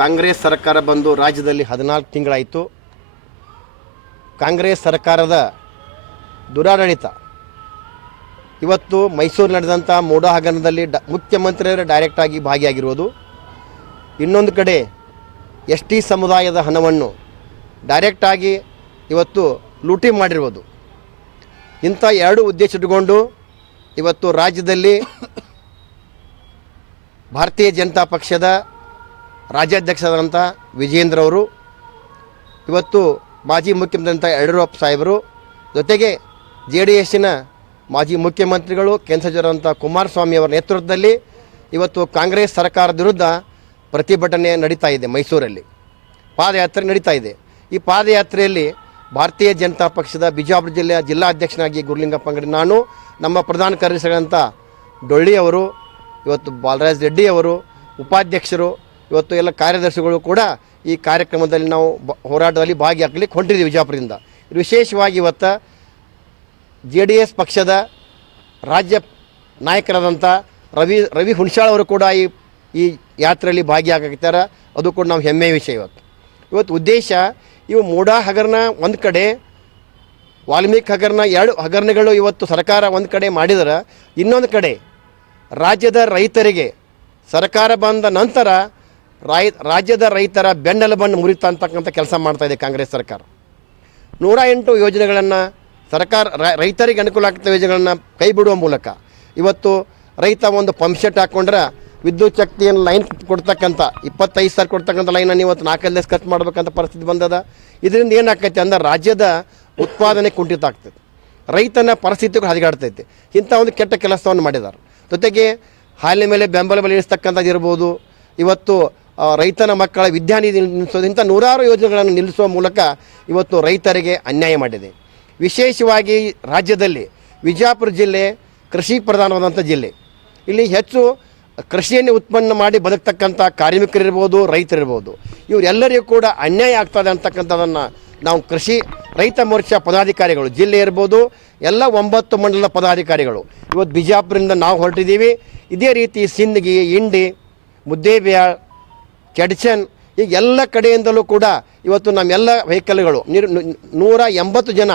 ಕಾಂಗ್ರೆಸ್ ಸರ್ಕಾರ ಬಂದು ರಾಜ್ಯದಲ್ಲಿ ಹದಿನಾಲ್ಕು ತಿಂಗಳಾಯಿತು. ಕಾಂಗ್ರೆಸ್ ಸರ್ಕಾರದ ದುರಾಡಳಿತ. ಇವತ್ತು ಮೈಸೂರು ನಡೆದಂಥ ಮೂಡ ಹಗರಣದಲ್ಲಿ ಡ ಮುಖ್ಯಮಂತ್ರಿಯವರೇ ಡೈರೆಕ್ಟಾಗಿ ಭಾಗಿಯಾಗಿರುವುದು. ಇನ್ನೊಂದು ಕಡೆ ಎಸ್ ಟಿ ಸಮುದಾಯದ ಹಣವನ್ನು ಡೈರೆಕ್ಟಾಗಿ ಇವತ್ತು ಲೂಟಿ ಮಾಡಿರುವುದು. ಇಂಥ ಎರಡು ಉದ್ದೇಶ ಇಟ್ಟುಕೊಂಡು ಇವತ್ತು ರಾಜ್ಯದಲ್ಲಿ ಭಾರತೀಯ ಜನತಾ ಪಕ್ಷದ ರಾಜ್ಯಾಧ್ಯಕ್ಷರಾದಂಥ ವಿಜೇಂದ್ರ ಅವರು ಇವತ್ತು ಮಾಜಿ ಮುಖ್ಯಮಂತ್ರಿ ಯಡಿಯೂರಪ್ಪ ಸಾಹೇಬರು, ಜೊತೆಗೆ ಜೆ ಡಿ ಎಸ್ಸಿನ ಮಾಜಿ ಮುಖ್ಯಮಂತ್ರಿಗಳು, ಕೇಂದ್ರ ಸಚಿವರಂಥ ಕುಮಾರಸ್ವಾಮಿ ಅವರ ನೇತೃತ್ವದಲ್ಲಿ ಇವತ್ತು ಕಾಂಗ್ರೆಸ್ ಸರ್ಕಾರದ ವಿರುದ್ಧ ಪ್ರತಿಭಟನೆ ನಡೀತಾ ಇದೆ ಮೈಸೂರಲ್ಲಿ. ಪಾದಯಾತ್ರೆ ನಡೀತಾ ಇದೆ. ಈ ಪಾದಯಾತ್ರೆಯಲ್ಲಿ ಭಾರತೀಯ ಜನತಾ ಪಕ್ಷದ ಬಿಜಾಪುರ ಜಿಲ್ಲೆಯ ಜಿಲ್ಲಾಧ್ಯಕ್ಷನಾಗಿ ಗುರುಲಿಂಗಪ್ಪ ಅಂಗಡಿ ನಾನು, ನಮ್ಮ ಪ್ರಧಾನ ಕಾರ್ಯದರ್ಶಿಗಳಂಥ ಡೊಳ್ಳಿ ಅವರು ಇವತ್ತು ಬಾಲರಾಜ್ ರೆಡ್ಡಿ ಅವರು, ಉಪಾಧ್ಯಕ್ಷರು ಇವತ್ತು ಎಲ್ಲ ಕಾರ್ಯದರ್ಶಿಗಳು ಕೂಡ ಈ ಕಾರ್ಯಕ್ರಮದಲ್ಲಿ ನಾವು ಬ, ಹೋರಾಟದಲ್ಲಿ ಭಾಗಿಯಾಗಲಿಕ್ಕೆ ಹೊಂಟಿದ್ದೀವಿ ವಿಜಯಪುರದಿಂದ ಇದು ವಿಶೇಷವಾಗಿ ಇವತ್ತು ಜೆ ಡಿ ಎಸ್ ಪಕ್ಷದ ರಾಜ್ಯ ನಾಯಕರಾದಂಥ ರವಿ ರವಿ ಹುಣಸಾಳ್ ಅವರು ಕೂಡ ಈ ಈ ಯಾತ್ರೆಯಲ್ಲಿ ಭಾಗಿಯಾಗಿದ್ದಾರೆ ಅದು ಕೂಡ ನಾವು ಹೆಮ್ಮೆಯ ವಿಷಯ ಇವತ್ತು. ಇವತ್ತು ಉದ್ದೇಶ ಇವು ಮೂಡಾ ಹಗರಣ ಒಂದು ಕಡೆ, ವಾಲ್ಮೀಕಿ ಹಗರಣ ಎರಡು ಹಗರಣಗಳು ಇವತ್ತು ಸರ್ಕಾರ ಒಂದು ಕಡೆ ಮಾಡಿದರೆ, ಇನ್ನೊಂದು ಕಡೆ ರಾಜ್ಯದ ರೈತರಿಗೆ ಸರ್ಕಾರ ಬಂದ ನಂತರ ರಾಯ್ ರಾಜ್ಯದ ರೈತರ ಬೆನ್ನೆಲುಬನ್ನು ಮುರಿತ ಅಂತಕ್ಕಂಥ ಕೆಲಸ ಮಾಡ್ತಾ ಇದೆ ಕಾಂಗ್ರೆಸ್ ಸರ್ಕಾರ. ನೂರ ಎಂಟು ಯೋಜನೆಗಳನ್ನು ಸರ್ಕಾರ ರೈತರಿಗೆ ಅನುಕೂಲ ಆಗ್ತಾ ಯೋಜನೆಗಳನ್ನು ಕೈ ಬಿಡುವ ಮೂಲಕ ಇವತ್ತು ರೈತ ಒಂದು ಪಂಪ್ ಸೆಟ್ ಹಾಕ್ಕೊಂಡ್ರೆ ವಿದ್ಯುತ್ ಶಕ್ತಿಯನ್ನು ಲೈನ್ ಕೊಡ್ತಕ್ಕಂಥ, ಇಪ್ಪತ್ತೈದು ಸಾವಿರ ಕೊಡ್ತಕ್ಕಂಥ ಲೈನನ್ನು ಇವತ್ತು ನಾಲ್ಕೈದು ಲಕ್ಷ ಖರ್ಚು ಮಾಡ್ಬೇಕಂತ ಪರಿಸ್ಥಿತಿ ಬಂದದ. ಇದರಿಂದ ಏನಾಗ್ತೈತೆ ಅಂದ್ರೆ ರಾಜ್ಯದ ಉತ್ಪಾದನೆ ಕುಂಠಿತ ಆಗ್ತದೆ ರೈತನ ಪರಿಸ್ಥಿತಿಗೂ ಹದಗಾಡ್ತೈತೆ. ಇಂಥ ಒಂದು ಕೆಟ್ಟ ಕೆಲಸವನ್ನು ಮಾಡಿದ್ದಾರೆ. ಜೊತೆಗೆ ಹಾಲಿನ ಮೇಲೆ ಬೆಂಬಲ ಬೆಲೆ ಇಳಿಸ್ತಕ್ಕಂಥದ್ದು ಇರ್ಬೋದು ಇವತ್ತು ರೈತನ ಮಕ್ಕಳ ವಿದ್ಯಾನಿಧಿ ನಿಲ್ಲಿಸೋದಿಂತ ನೂರಾರು ಯೋಜನೆಗಳನ್ನು ನಿಲ್ಲಿಸುವ ಮೂಲಕ ಇವತ್ತು ರೈತರಿಗೆ ಅನ್ಯಾಯ ಮಾಡಿದೆ. ವಿಶೇಷವಾಗಿ ರಾಜ್ಯದಲ್ಲಿ ವಿಜಯಪುರ ಜಿಲ್ಲೆ ಕೃಷಿ ಪ್ರಧಾನವಾದಂಥ ಜಿಲ್ಲೆ. ಇಲ್ಲಿ ಹೆಚ್ಚು ಕೃಷಿಯನ್ನು ಉತ್ಪನ್ನ ಮಾಡಿ ಬದುಕ್ತಕ್ಕಂಥ ಕಾರ್ಮಿಕರಿರ್ಬೋದು, ರೈತರಿರ್ಬೋದು. ಇವರೆಲ್ಲರಿಗೂ ಕೂಡ ಅನ್ಯಾಯ ಆಗ್ತದೆ ಅಂತಕ್ಕಂಥದ್ದನ್ನು ನಾವು ಕೃಷಿ, ರೈತ ಮೋರ್ಚಾ ಪದಾಧಿಕಾರಿಗಳು, ಜಿಲ್ಲೆ ಇರ್ಬೋದು, ಎಲ್ಲ ಒಂಬತ್ತು ಮಂಡಲದ ಪದಾಧಿಕಾರಿಗಳು ಇವತ್ತು ಬಿಜಾಪುರಿಂದ ನಾವು ಹೊರಟಿದ್ದೀವಿ. ಇದೇ ರೀತಿ ಸಿಂದಗಿ, ಇಂಡಿ ಮುದ್ದೇಬಿಯಾಳ್ ಕೆಡ್ಚನ್ ಈಗ ಎಲ್ಲ ಕಡೆಯಿಂದಲೂ ಕೂಡ ಇವತ್ತು ನಮ್ಮೆಲ್ಲ ವೆಹಿಕಲ್ಗಳು, ನಿರ್ ನೂರ ಎಂಬತ್ತು ಜನ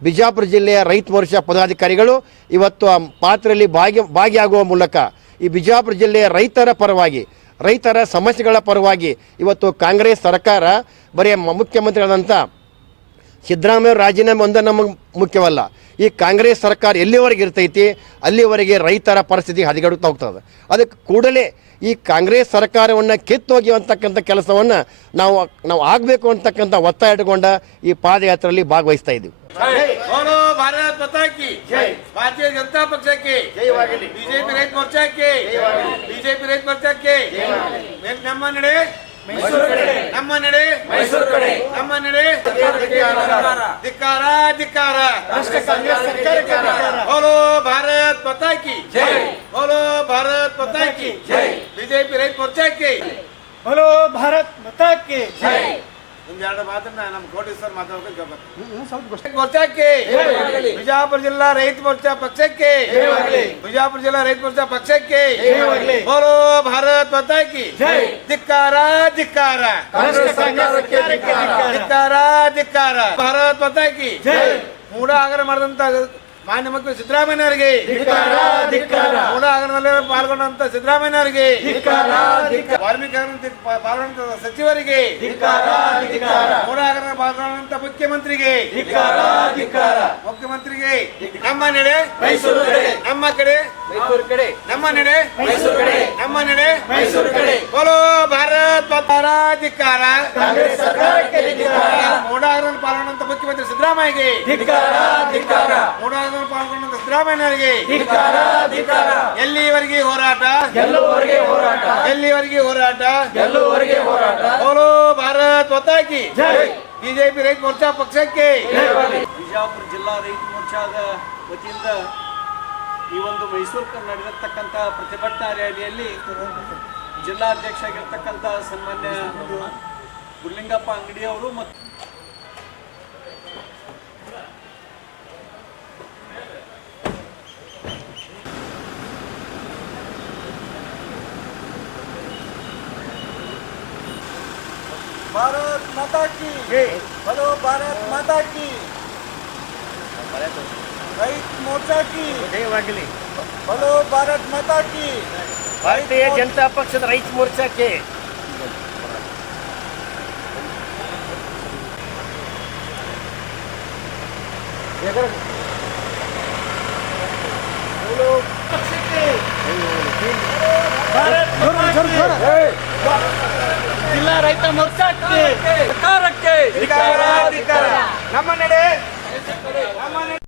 ಬಿಜಾಪುರ ಜಿಲ್ಲೆಯ ರೈತ ಮೋರ್ಚಾ ಪದಾಧಿಕಾರಿಗಳು ಇವತ್ತು ಆ ಪಾತ್ರೆಯಲ್ಲಿ ಭಾಗಿ, ಭಾಗಿಯಾಗುವ ಮೂಲಕ ಈ ಬಿಜಾಪುರ ಜಿಲ್ಲೆಯ ರೈತರ ಪರವಾಗಿ, ರೈತರ ಸಮಸ್ಯೆಗಳ ಪರವಾಗಿ ಇವತ್ತು ಕಾಂಗ್ರೆಸ್ ಸರ್ಕಾರ, ಬರೀ ಮುಖ್ಯಮಂತ್ರಿಗಳಾದಂಥ ಸಿದ್ದರಾಮಯ್ಯ ರಾಜೀನಾಮೆ ಒಂದು ನಮಗೆ ಮುಖ್ಯವಲ್ಲ. ಈ ಕಾಂಗ್ರೆಸ್ ಸರ್ಕಾರ ಎಲ್ಲಿವರೆಗೆ ಇರ್ತೈತಿ, ಅಲ್ಲಿವರೆಗೆ ರೈತರ ಪರಿಸ್ಥಿತಿ ಹದಗೆಡುತ್ತಾ ಹೋಗ್ತದೆ. ಅದಕ್ಕೆ ಕೂಡಲೇ ಈ ಕಾಂಗ್ರೆಸ್ ಸರ್ಕಾರವನ್ನು ಕಿತ್ತೋಗಿ ಅಂತಕ್ಕಂಥ ಕೆಲಸವನ್ನು ನಾವು ನಾವು ಆಗಬೇಕು ಅಂತಕ್ಕಂಥ ಒತ್ತಾಯ ಇಟ್ಕೊಂಡ ಈ ಪಾದಯಾತ್ರೆಯಲ್ಲಿ ಭಾಗವಹಿಸ್ತಾ ಇದ್ದೀವಿ. ಭಾರತ ಪತಾಕಿ ಭಾರತೀಯ ಜನತಾ ಪಕ್ಷಕ್ಕೆ. ಬಿಜೆಪಿ ರೈತ ಮೋರ್ಚಾಕ್ಕೆ. ಬಿಜೆಪಿ ರೈತ ಮೋರ್ಚಾಕ್ಕೆ. ನಮ್ಮ ನಡೆ. ನಮ್ಮ ನಡೆ. ಮೈಸೂರು ಕಡೆ. ನಮ್ಮ ನಡೆ. ಧಿಕ್ಕಾರ. ಧಿಕ್ಕಾರ ಹೋಲೋ ಭಾರತ್ ಪತಾಕಿ ಬೋಲೋ ಭಾರತ್ ಪತಾಕಿ ಬಿಜೆಪಿ ರೈತ ಮೊರ್ಚಾಕ್ಕೆ. ಹಲೋ ಭಾರತ್ ಮತಕ್ಕೆ. ನಿಮ್ದೆರಡು ಮಾತನ್ನ ನಮ್ಮ ಕೋಟೇಶ್ವರ್ ಮಾತಾಡ್ಬೇಕು ಮೊರ್ಚಾಕ್ಕೆ. ಬಿಜಾಪುರ ಜಿಲ್ಲಾ ರೈತ ಮೋರ್ಚಾ ಪಕ್ಷಕ್ಕೆ. ಬಿಜಾಪುರ ಜಿಲ್ಲಾ ರೈತ ಮೋರ್ಚಾ ಪಕ್ಷಕ್ಕೆ. ಬೋಲೋ ಭಾರತ್ ಮತಾಕಿ ಧಿಕ್ಕಾರ ಧಿಕ್ಕಾರ. ಧಿಕ್ಕಾರ. ಧಿಕ್ಕಾರ ಭಾರತ್ ಮತಾಕಿ ಮೂಡ ಆಗರ ಮಾಡಿದಂತ ಮಾನ್ಯ ಮಕ್ಕಳು ಸಿದ್ದರಾಮಯ್ಯ ಅವರಿಗೆ. ಧಿಕ್ಕಾರ ಧಿಕ್ಕಾರ. ಆಗರದಲ್ಲಿ ಪಾಲ್ಗೊಂಡಂತ ಸಿದ್ದರಾಮಯ್ಯನವರಿಗೆ ವಾಲ್ಮೀಕಿ ಪಾಲ್ಗೊಂಡ ಸಚಿವರಿಗೆ ಮೂರಾಗರ ಪಾಲ್ಗೊಂಡಂತ ಮುಖ್ಯಮಂತ್ರಿಗೆ ಮುಖ್ಯಮಂತ್ರಿಗೆ ನಮ್ಮ ನಡೆ ಮೈಸೂರು ಕಡೆ. ನಮ್ಮ ಕಡೆ ಮೈಸೂರು ಕಡೆ. ನಮ್ಮ ನಡೆ ಮೈಸೂರು ಕಡೆ. ನಮ್ಮ ನಡೆ ಮೈಸೂರು ಕಡೆ. ಬೋಲೋ ಭಾರತ್ ಪರಾಧಿಕಾರ. ಮೂಡಾಗರ ಮೂಡಾಗರನ್ನು ಪಾಲ್ಗೊಂಡಂತ ಮುಖ್ಯಮಂತ್ರಿ ಸಿದ್ದರಾಮಯ್ಯಗೆ ಮೂಡಾಗರನ್ನು ಪಾಲ್ಗೊಂಡಂತ ಸಿದ್ದರಾಮಯ್ಯನವರಿಗೆ ಎಲ್ಲಿವರೆಗೆ ಹೋರಾಟ? ಎಲ್ಲವರೆಗೆ ಹೋರಾಟ? ಎಲ್ಲಿವರೆಗೆ ಹೋರಾಟ? ಎಲ್ಲವರೆಗೆ ಹೋರಾಟ? ಬೋಲೋ ಭಾರತ್ ಒತ್ತಾಕಿ ಬಿಜೆಪಿ ರೈತ ಮೋರ್ಚಾ ಪಕ್ಷಕ್ಕೆ. ಬಿಜಾಪುರ ಜಿಲ್ಲಾ ರೈತ ಮೋರ್ಚಾದ ವತಿಯಿಂದ ಈ ಒಂದು ಮೈಸೂರು ನಡೆದಿರ್ತಕ್ಕಂಥ ಪ್ರತಿಭಟನಾ ರ್ಯಾಲಿಯಲ್ಲಿ ಜಿಲ್ಲಾಧ್ಯಕ್ಷ ಆಗಿರ್ತಕ್ಕಂಥ ಸನ್ಮಾನ್ಯ ಗುರುಲಿಂಗಪ್ಪ ಅಂಗಡಿಯವರು ಮತ್ತು ಭಾರತ್ ಮಾತಾ ಕಿ ಬಲೋ ಭಾರತ್ ಮಾತಾ ಕಿ ರೈತ ಮೋರ್ಚಾ ಕಿ ಜಯವಾಗಲಿ ಬಲೋ ಭಾರತ್ ಮಾತಾ ಕಿ ಭಾರತೀಯ ಜನತಾ ಪಕ್ಷದ ರೈತ ಮೋರ್ಚಾಕ್ಕೆ ಜಿಲ್ಲಾ ರೈತ ಸರ್ಕಾರಕ್ಕೆ ನಡೆ. ನಮ್ಮ ನಡೆ.